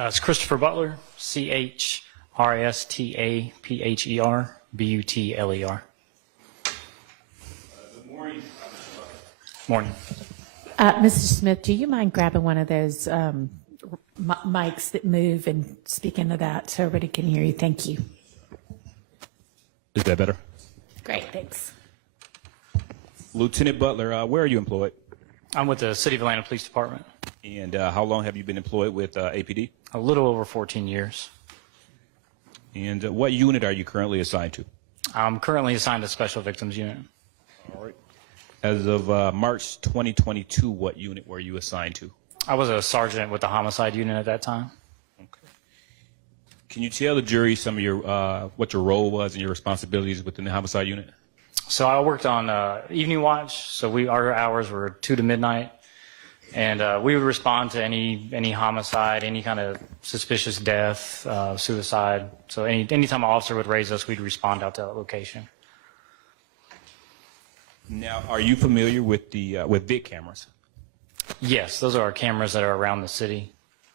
It's Christopher Butler, CHRSTAPHER, Good morning. Morning. Mr. Smith, do you mind grabbing one of those mics that move and speak into that so everybody can hear you? Thank you. Is that better? Great, thanks. Lieutenant Butler, where are you employed? I'm with the City of Atlanta Police Department. And how long have you been employed with APD? A little over 14 years. And what unit are you currently assigned to? I'm currently assigned to Special Victims Unit. All right. As of March 2022, what unit were you assigned to? I was a sergeant with the homicide unit at that time. Okay. Can you tell the jury some of your what your role was and your responsibilities within the homicide unit? So I worked on evening watch, so our hours were 2 to midnight, and we would respond to any homicide, any kind of suspicious death, suicide. So anytime an officer would raise us, we'd respond out to that location. Now, are you familiar with the with VIC cameras? Yes, those are our cameras that are around the city.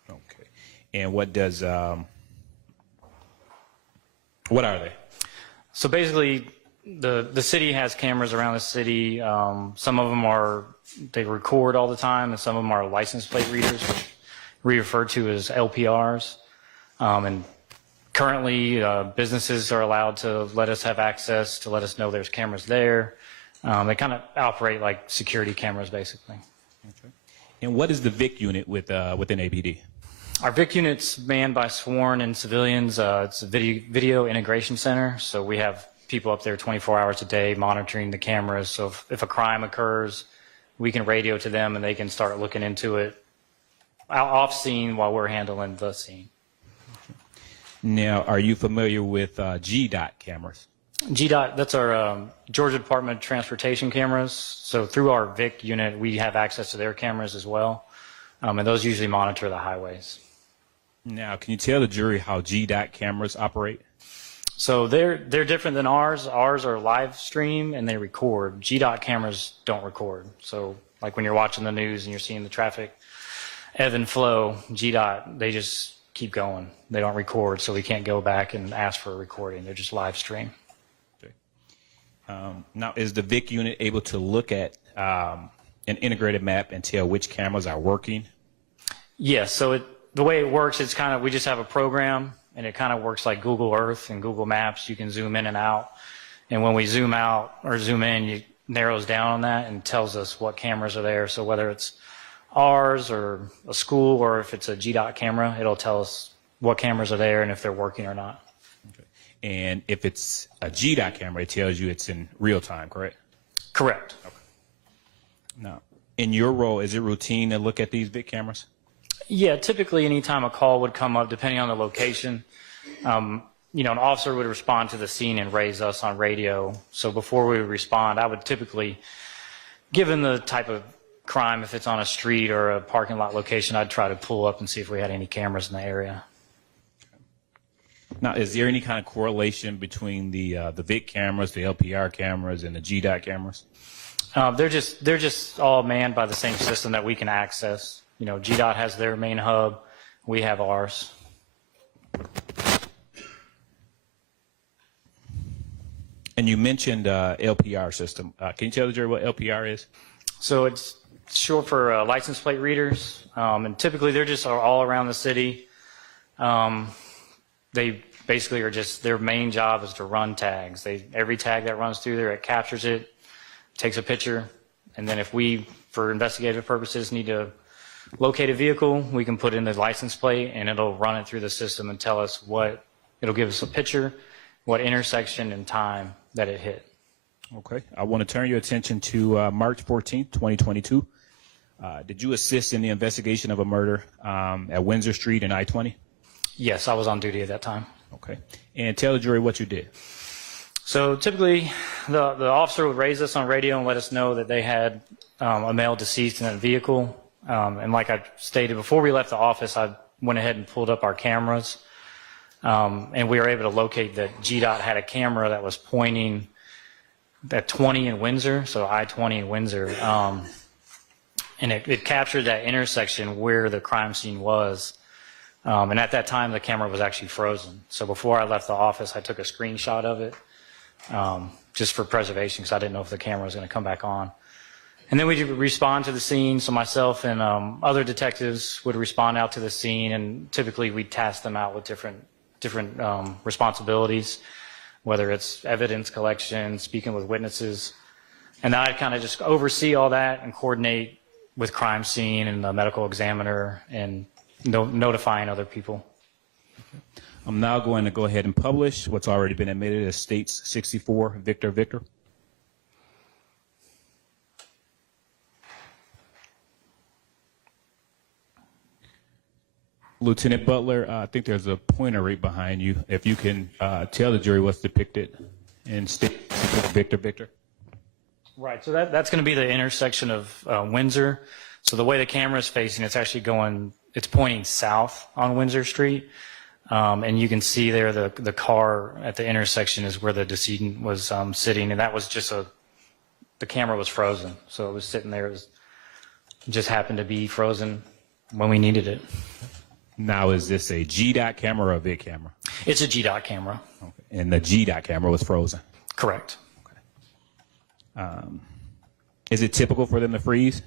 Okay. And what does what are they? So basically, the city has cameras around the city. Some of them they record all the time, and some of them are license plate readers, which we refer to as LPRs. And currently, businesses are allowed to let us have access to let us know there's cameras there. They kind of operate like security cameras, basically. Okay. And what is the VIC unit within APD? Our VIC unit's manned by sworn and civilians. It's a video integration center, so we have people up there 24 hours a day monitoring the cameras. So if a crime occurs, we can radio to them and they can start looking into it off scene while we're handling the scene. Now, are you familiar with GDOT cameras? GDOT, that's our Georgia Department of Transportation cameras. So through our VIC unit, we have access to their cameras as well. And those usually monitor the highways. Now, can you tell the jury how GDOT cameras operate? So they're different than ours. Ours are live stream and they record. GDOT cameras don't record. So like when you're watching the news and you're seeing the traffic ebb and flow, GDOT, they just keep going. They don't record, so we can't go back and ask for a recording. They're just live stream. Okay. Now, is the VIC unit able to look at an integrated map and tell which cameras are working? Yes. So the way it works, it's kind of, we just have a program. And it kind of works like Google Earth and Google Maps. You can zoom in and out. And when we zoom out or zoom in, it narrows down on that and tells us what cameras are there. So whether it's ours or a school or if it's a GDOT camera, it'll tell us what cameras are there and if they're working or not. Okay. And if it's a GDOT camera, it tells you it's in real time, correct? Correct. Okay. Now, in your role, is it routine to look at these VIC cameras? Yeah, typically anytime a call would come up, depending on the location, an officer would respond to the scene and raise us on radio. So before we would respond, I would typically, given the type of crime, if it's on a street or a parking lot location, I'd try to pull up and see if we had any cameras in the area. Now, is there any kind of correlation between the VIC cameras, the LPR cameras, and the GDOT cameras? They're just all manned by the same system that we can access. GDOT has their main hub. We have ours. And you mentioned LPR system. Can you tell the jury what LPR is? So it's short for license plate readers, and typically they're just all around the city. They basically are just, their main job is to run tags. Every tag that runs through there, it captures it, takes a picture, and then if we, for investigative purposes, need to locate a vehicle, we can put in the license plate and it'll run it through the system and tell us it'll give us a picture, what intersection and time that it hit. Okay. I want to turn your attention to March 14th, 2022. Did you assist in the investigation of a murder at Windsor Street and I-20? Yes, I was on duty at that time. Okay. And tell the jury what you did. So typically the officer would raise us on radio and let us know that they had a male deceased in a vehicle. And like I stated, before we left the office, I went ahead and pulled up our cameras. And we were able to locate that GDOT had a camera that was pointing at 20 in Windsor, so I-20 in Windsor. And it captured that intersection where the crime scene was. And at that time, the camera was actually frozen. So before I left the office, I took a screenshot of it just for preservation because I didn't know if the camera was going to come back on. And then we would respond to the scene. So myself and other detectives would respond out to the scene, and typically we'd task them out with different responsibilities, whether it's evidence collection, speaking with witnesses. And then I'd kind of just oversee all that and coordinate with crime scene and the medical examiner and notifying other people. I'm now going to go ahead and publish what's already been admitted as States 64, Victor, Victor. Lieutenant Butler, I think there's a pointer right behind you. If you can tell the jury what's depicted in State 64, Victor, Victor. Right. So that's going to be the intersection of Windsor. So the way the camera is facing, it's actually it's pointing south on Windsor Street. And you can see there the car at the intersection is where the decedent was sitting. And that was just the camera was frozen. So it was sitting there. It just happened to be frozen when we needed it. Now, is this a G-dot camera or a VIC camera? It's a G-dot camera. Okay. And the G-dot camera was frozen? Correct. Okay. Is it typical for them to freeze?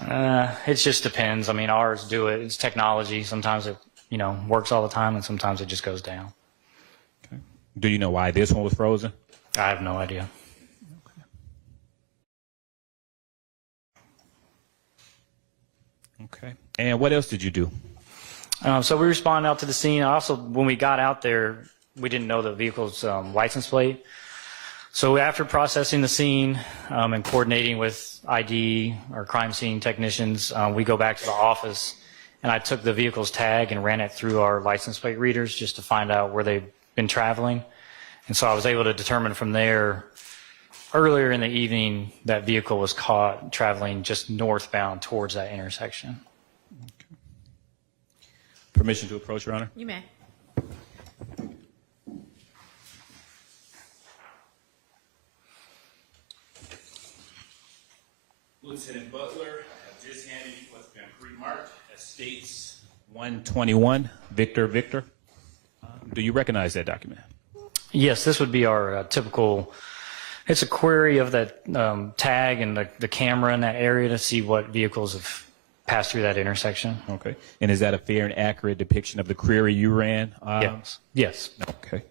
It just depends. I mean, ours do it. It's technology. Sometimes it, works all the time, and sometimes it just goes down. Okay. Do you know why this one was frozen? I have no idea. Okay. And what else did you do? So we responded out to the scene. Also, when we got out there, we didn't know the vehicle's license plate. So after processing the scene and coordinating with ID or crime scene technicians, we go back to the office, and I took the vehicle's tag and ran it through our license plate readers just to find out where they've been traveling. And so I was able to determine from there, earlier in the evening, that vehicle was caught traveling just northbound towards that intersection. Permission to approach, Your Honor? You may. Lieutenant Butler, I've just handed you what's been pre-marked as States 121, Victor, Victor. Do you recognize that document? Yes, this would be our typical, it's a query of that tag and the camera in that area to see what vehicles have passed through that intersection. Okay. And is that a fair and accurate depiction of the query you ran? Yes. Yes. Okay.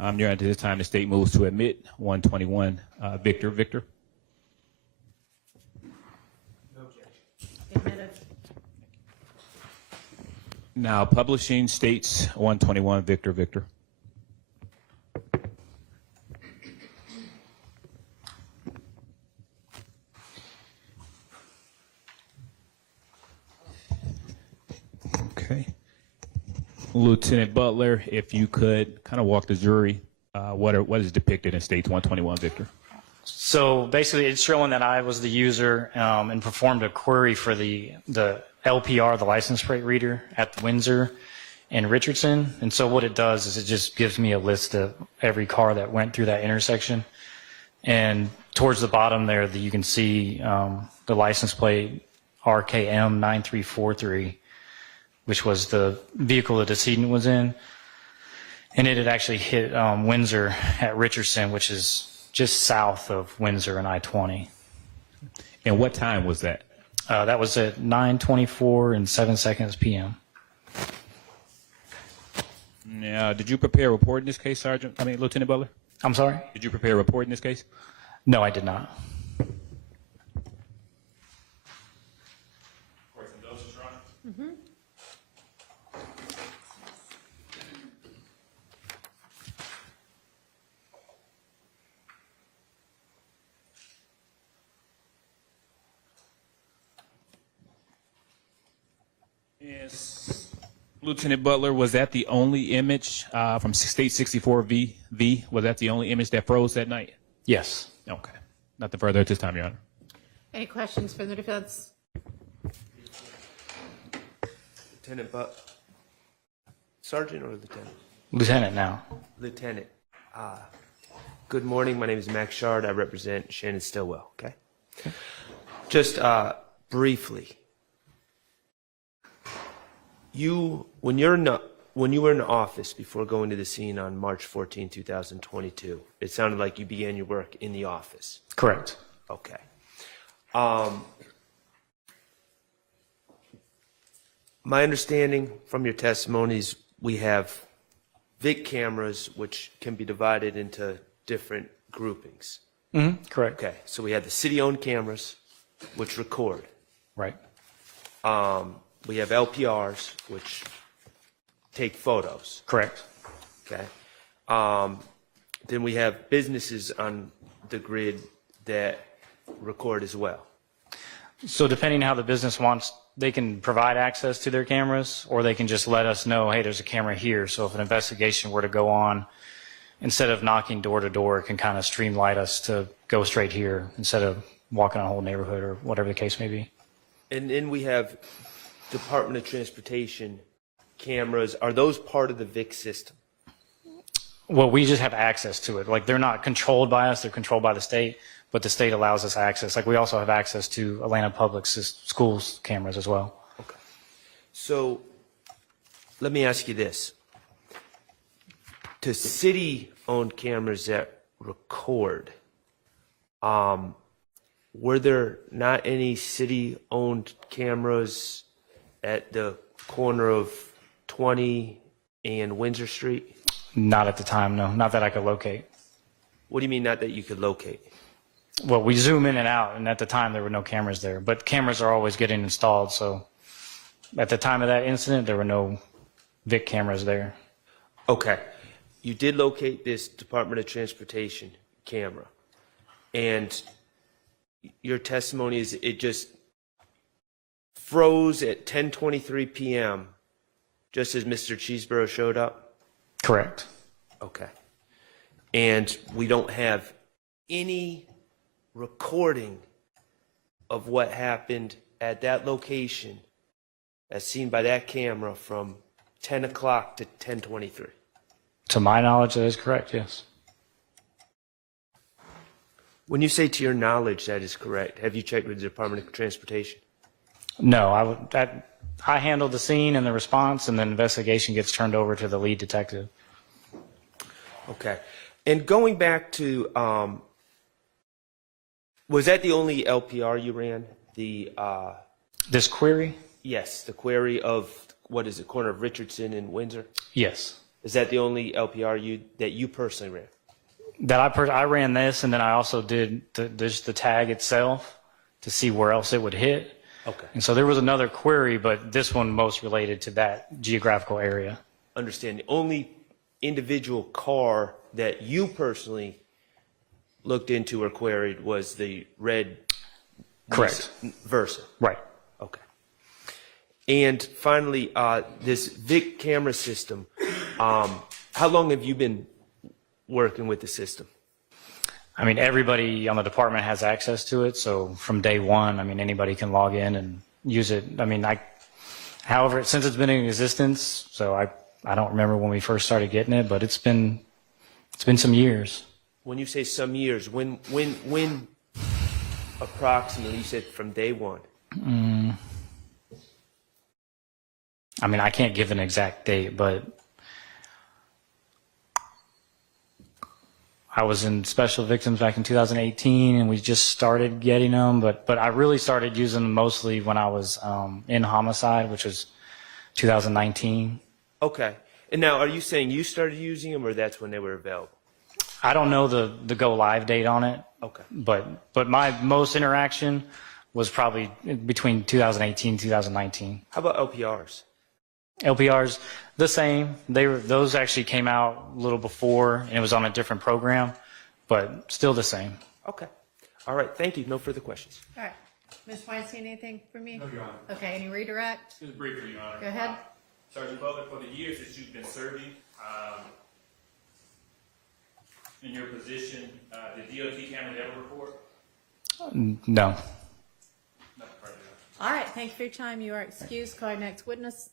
Your Honor, at this time, the state moves to admit 121, Victor, Victor. No objection. Admitted. Now publishing States 121, Victor, Victor. Okay. Lieutenant Butler, if you could kind of walk the jury, what is depicted in States 121, Victor? So basically, it's showing that I was the user and performed a query for the LPR, the license plate reader, at Windsor and Richardson. And so what it does is it just gives me a list of every car that went through that intersection. And towards the bottom there, you can see the license plate RKM 9343, which was the vehicle the decedent was in. And it had actually hit Windsor at Richardson, which is just south of Windsor and I-20. And what time was that? That was at 9:24 and 7 seconds p.m. Now, did you prepare a report in this case, Lieutenant Butler? I'm sorry? Did you prepare a report in this case? No, I did not. Mm-hmm. Yes. Lieutenant Butler, was that the only image from State 64V? Was that the only image that froze that night? Yes. Okay. Nothing further at this time, Your Honor. Any questions from the defense? Lieutenant Sergeant or Lieutenant? Lieutenant now. Lieutenant. Good morning. My name is Max Schardt. I represent Shannon Stillwell. Okay. Just briefly, when you were in the office before going to the scene on March 14, 2022, it sounded like you began your work in the office. Correct. Okay. My understanding from your testimonies, we have VIC cameras, which can be divided into different groupings. Correct. Okay, so we have the city-owned cameras, which record. Right. We have LPRs, which take photos. Correct. Okay. Then we have businesses on the grid that record as well. So depending how the business wants, they can provide access to their cameras, or they can just let us know, hey, there's a camera here. So if an investigation were to go on, instead of knocking door to door, it can kind of streamline us to go straight here instead of walking a whole neighborhood or whatever the case may be. And then we have Department of Transportation cameras. Are those part of the VIC system? Well, we just have access to it. Like, they're not controlled by us, they're controlled by the state, but the state allows us access. Like, we also have access to Atlanta Public Schools cameras as well. Okay. So let me ask you this. To city-owned cameras that record, were there not any city-owned cameras at the corner of 20 and Windsor Street? Not at the time, no. Not that I could locate. What do you mean, not that you could locate? Well, we zoom in and out, and at the time there were no cameras there. But cameras are always getting installed, so at the time of that incident, there were no VIC cameras there. Okay. You did locate this Department of Transportation camera, and your testimony is it just froze at 10:23 p.m. just as Mr. Cheeseborough showed up? Correct. Okay. And we don't have any recording of what happened at that location as seen by that camera from 10 o'clock to 10:23. To my knowledge, that is correct, yes. When you say to your knowledge that is correct, have you checked with the Department of Transportation? No, I handled the scene and the response, and the investigation gets turned over to the lead detective. Okay. And going back to, was that the only LPR you ran? This query? Yes, the query of, what is it, corner of Richardson and Windsor? Yes. Is that the only LPR that you personally ran? That I ran this, and then I also did the tag itself to see where else it would hit. Okay. And so there was another query, but this one most related to that geographical area. Understand. The only individual car that you personally looked into or queried was the red Correct. Versa. Right. Okay. And finally, this VIC camera system, how long have you been working with the system? I mean, everybody on the department has access to it, so from day one, I mean, anybody can log in and use it. I mean, however, since it's been in existence, so I don't remember when we first started getting it, but it's been some years. When you say some years, when approximately, you said from day one? I mean, I can't give an exact date, but I was in Special Victims back in 2018, and we just started getting them, but I really started using them mostly when I was in homicide, which was 2019. Okay. And now, are you saying you started using them, or that's when they were available? I don't know the go live date on it. Okay. But my most interaction was probably between 2018 and 2019. How about LPRs? LPRs, the same. Those actually came out a little before, and it was on a different program, but still the same. Okay. All right. Thank you. No further questions. All right. Ms. Weinstein, anything for me? No, Your Honor. Okay, any redirect? Just briefly, Your Honor. Go ahead. Sergeant Butler, for the years that you've been serving in your position, did DOT cameras ever report? No. No, pardon me. All right, thank you for your time. You are excused. Call your next witness.